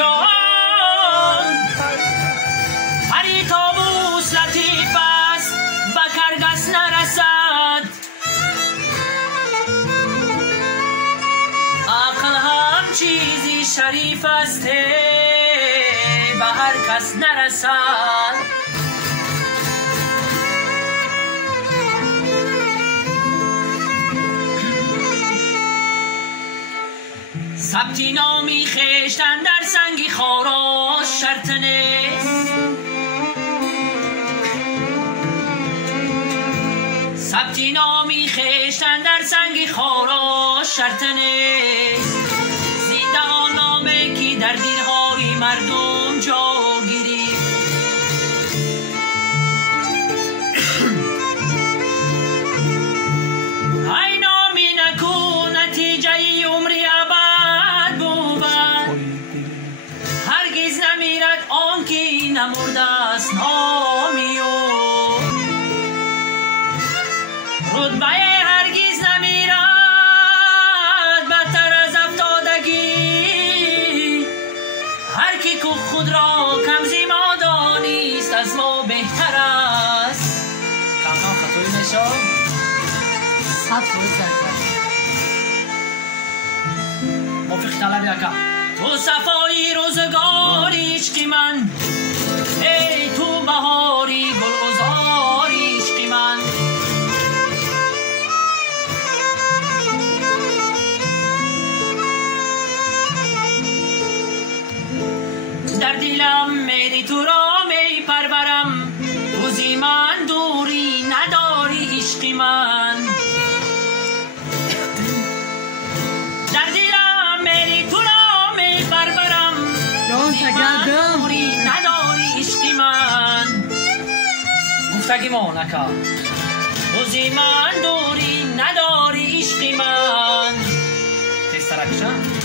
جان هری تابوس لطیف است و کرگس نرسد عقل هم چیزی شریف است به هر کس نرسد ثبتی نامی خشتن در سنگی خاراش شرط نیست ثبتی نامی خشتن در سنگی خاراش شرط نیست زیده آن نامه که در دلهای مردم جا گیری ای نامی نکو نتیجه عمری نمرده است نامی و رتبه هرگز نمیرد بدتر از افتادگی هر کی که خود را کمزی ما دانیست از ما بهتر است کمها خطوی نشا موفق طلب یکم تو صفایی روزگاری عشقی من ای تو بهاری گلعذاری عشقی من در دلم میری تو را می پرورم تو زی من دوری نداری عشقی من در دلم میری تو را می پرورم تو زی من دوری نداری عشقی من گفتگی ما نکا تو زی من دوری نداری عشقی من تسترکشن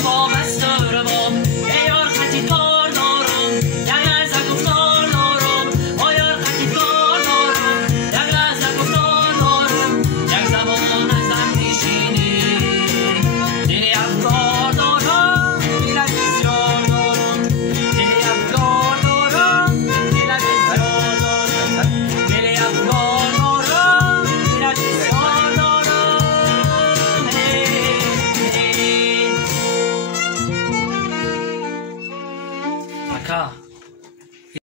رباب است رباب ای یار خطی کار دارم یک لحظه گفتار دارم آ یار خطی کار دارم یک لحظه گفتار دارم یک زبان زن میشینی دلی افکار دارم دل بسیار دارم دلی افکار دارم دل بسیار دارم دلی افکار دارم دل بسیار دارم Acá.